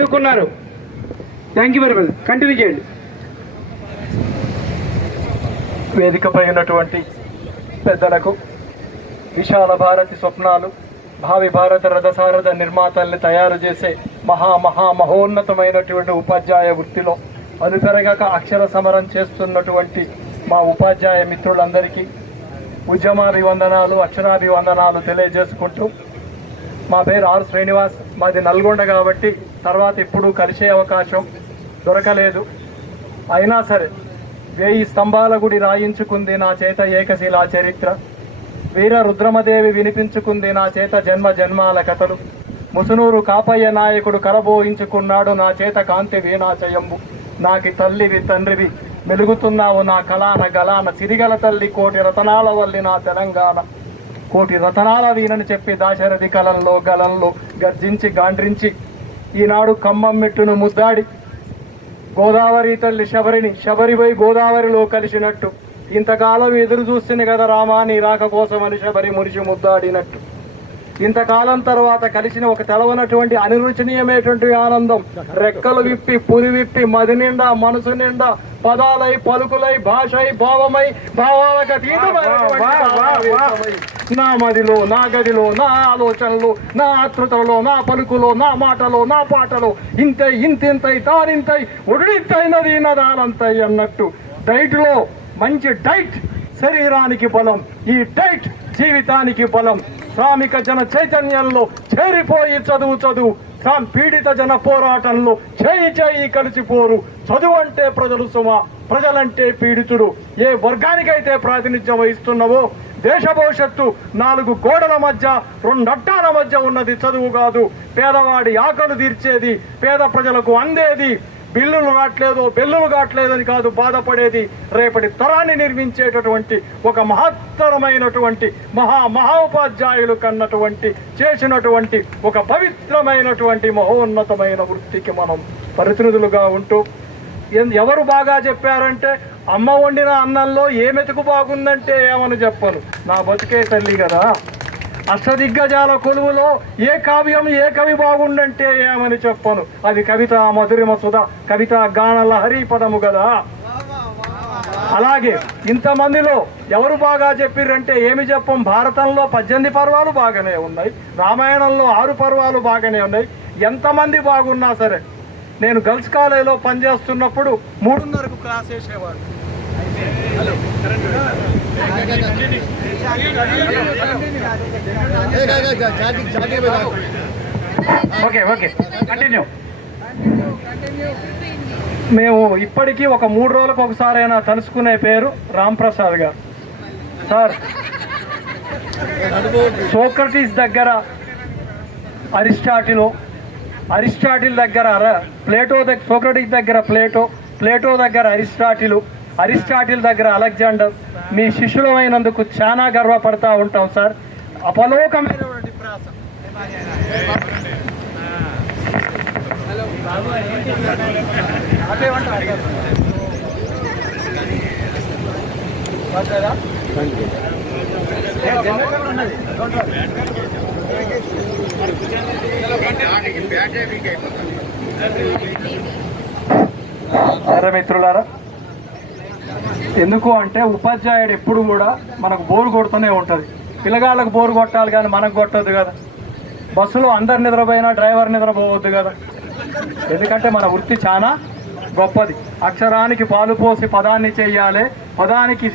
చదువుకున్నారు. Thank you very much. Continue చేయండి. వేదికపై ఉన్నటువంటి పెద్దలకు, విశాల భారతి స్వప్నాలు, భావి భారత రథసారథ నిర్మాతల్ని తయారు చేసే మహోన్నతమైనటువంటి ఉపాధ్యాయ వృత్తిలో అనుపెరగక అక్షర సమరం చేస్తున్నటువంటి మా ఉపాధ్యాయ మిత్రులందరికీ ఉద్యమాభివందనాలు, అక్షరాభివందనాలు తెలియజేసుకుంటూ, మా పేరు ఆర్ శ్రీనివాస్, మాది నల్గొండ కాబట్టి తర్వాత ఎప్పుడూ కలిసే అవకాశం దొరకలేదు. అయినా సరే 1000 స్తంభాల గుడి రాయించుకుంది నా చేత ఏకశిలా చరిత్ర, వీర రుద్రమదేవి వినిపించుకుంది నా చేత జన్మ జన్మాల కథలు, ముసునూరు కాపయ్య నాయకుడు కలబోయించుకున్నాడు నా చేత కాంతి వీణాచయంబు, నాకి తల్లివి తండ్రివి మెలుగుతున్నావు నా కళాన గలాన, సిరిగల తల్లి కోటి రతనాల వల్లి నా తెలంగాణ, కోటి రతనాల వీణని చెప్పి దాశరథి కలంలో గలంలో గర్జించి గాండ్రించి ఈనాడు ఖమ్మం మెట్టును ముద్దాడి గోదావరి తల్లి శబరిపై గోదావరిలో కలిసినట్టు, ఇంతకాలం ఎదురు చూస్తుంది కదా రామా నీ రాక కోసమని శబరి మురిసి ముద్దాడినట్టు, ఇంతకాలం తర్వాత కలిసిన ఒక తెలవనటువంటి అనిరుచనీయమైనటువంటి ఆనందం, రెక్కలు విప్పి పురి విప్పి మది నిండా మనసు నిండా పదాలై పలుకులై భాషై భావమై భావాలకు అతీతమైనటువంటి నా మదిలో నా గదిలో నా ఆలోచనలో నా ఆతృతలో నా పలుకులో నా మాటలో నా పాటలో ఇంతింతై తానింతై ఒడితైనది నదాలంతై అన్నట్టు, డైట్లో మంచి డైట్ శరీరానికి బలం, ఈ డైట్ జీవితానికి బలం, శ్రామిక జన చైతన్యంలో చేరిపోయి చదువు పీడిత జన పోరాటంలో చేయి కలిసిపోరు, చదువు అంటే ప్రజలు సుమ, ప్రజలంటే పీడితుడు, ఏ వర్గానికైతే ప్రాతినిధ్యం వహిస్తున్నావో దేశ భవిష్యత్తు 4 గోడల మధ్య 2 అడ్డాల మధ్య ఉన్నది చదువు కాదు, పేదవాడి ఆకలు తీర్చేది, పేద ప్రజలకు అందేది, బిల్లులు రావట్లేదు బెల్లులు కావట్లేదని కాదు బాధపడేది, రేపటి తరాన్ని నిర్మించేటటువంటి ఒక మహత్తరమైనటువంటి మహోపాధ్యాయులు కన్నటువంటి చేసినటువంటి ఒక పవిత్రమైనటువంటి మహోన్నతమైన వృత్తికి మనం ప్రతినిధులుగా ఉంటూ, ఎవరు బాగా చెప్పారంటే అమ్మ వండిన అన్నంలో ఏ మెతుకు బాగుందంటే ఏమని చెప్పను, నా బతుకే తల్లి కదా, అష్టదిగ్గజాల కొలువులో ఏ కావ్యం ఏ కవి బాగుండంటే ఏమని చెప్పను, అది కవిత మధురిమ సుధ, కవిత గాన లహరి పదము కదా. అలాగే ఇంతమందిలో ఎవరు బాగా చెప్పిర్రంటే ఏమి చెప్పం, భారతంలో 18 పర్వాలు బాగానే ఉన్నాయి, రామాయణంలో 6 పర్వాలు బాగానే ఉన్నాయి, ఎంతమంది బాగున్నా సరే, నేను గర్ల్స్ కాలేజీలో పనిచేస్తున్నప్పుడు 3:30కు క్లాస్ వేసేవాడు. Okay continue. మేము ఇప్పటికీ ఒక 3 రోజులకు ఒకసారైనా తలుసుకునే పేరు రాంప్రసాద్ గారు. సార్, సోక్రటీస్ దగ్గర అరిస్టాటిల్ దగ్గర ప్లేటో, సోక్రటీస్ దగ్గర ప్లేటో దగ్గర అరిస్టాటిల్ దగ్గర అలెగ్జాండర్, మీ శిష్యులమైనందుకు చాలా గర్వపడతా ఉంటాం సార్. అపలోకమైనటువంటి ప్రాస. సరే మిత్రులారా, ఎందుకు అంటే ఉపాధ్యాయుడు ఎప్పుడు కూడా మనకు బోరు కొడుతూనే ఉంటుంది. పిల్లగాళ్ళకు బోరు కొట్టాలి కానీ మనకు కొట్టద్దు కదా. బస్సులో అందరు నిద్రపోయినా డ్రైవర్ నిద్రపోవద్దు కదా. ఎందుకంటే మన వృత్తి చాలా గొప్పది. అక్షరానికి పాలు పోసి పదాన్ని చెయ్యాలి, పదానికి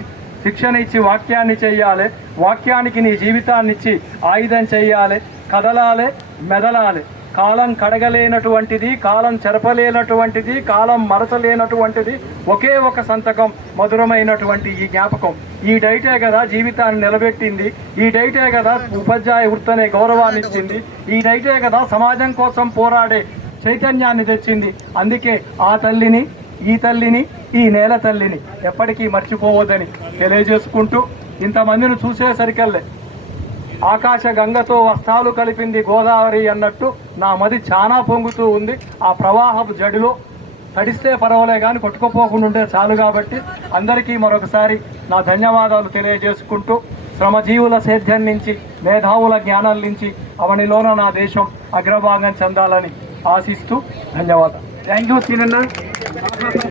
శిక్షణ ఇచ్చి వాక్యాన్ని చెయ్యాలి, వాక్యానికి నీ జీవితాన్ని ఇచ్చి ఆయుధం చెయ్యాలి, కదలాలి, మెదలాలి. కాలం కడగలేనటువంటిది, కాలం చెరపలేనటువంటిది, కాలం మరచలేనటువంటిది ఒకే ఒక సంతకం, మధురమైనటువంటి ఈ జ్ఞాపకం. ఈ డైటే కదా జీవితాన్ని నిలబెట్టింది, ఈ డైటే కదా ఉపాధ్యాయ వృత్తి అనే గౌరవాన్ని ఇచ్చింది, ఈ డైటే కదా సమాజం కోసం పోరాడే చైతన్యాన్ని తెచ్చింది. అందుకే ఆ తల్లిని, ఈ తల్లిని, ఈ నేల తల్లిని ఎప్పటికీ మర్చిపోవద్దని తెలియజేసుకుంటూ, ఇంతమందిని చూసేసరికల్లే ఆకాశ గంగతో వస్త్రాలు కలిపింది గోదావరి అన్నట్టు నా మది చాలా పొంగుతూ ఉంది. ఆ ప్రవాహపు జడిలో తడిస్తే పర్వాలే కానీ కొట్టుకుపోకుండా ఉంటే చాలు. కాబట్టి అందరికీ మరొకసారి నా ధన్యవాదాలు తెలియజేసుకుంటూ, శ్రమజీవుల సేద్యం నుంచి, మేధావుల జ్ఞానం నుంచి అవనిలోన నా దేశం అగ్రభాగం చెందాలని ఆశిస్తూ ధన్యవాదాలు. Thank you Seenanna.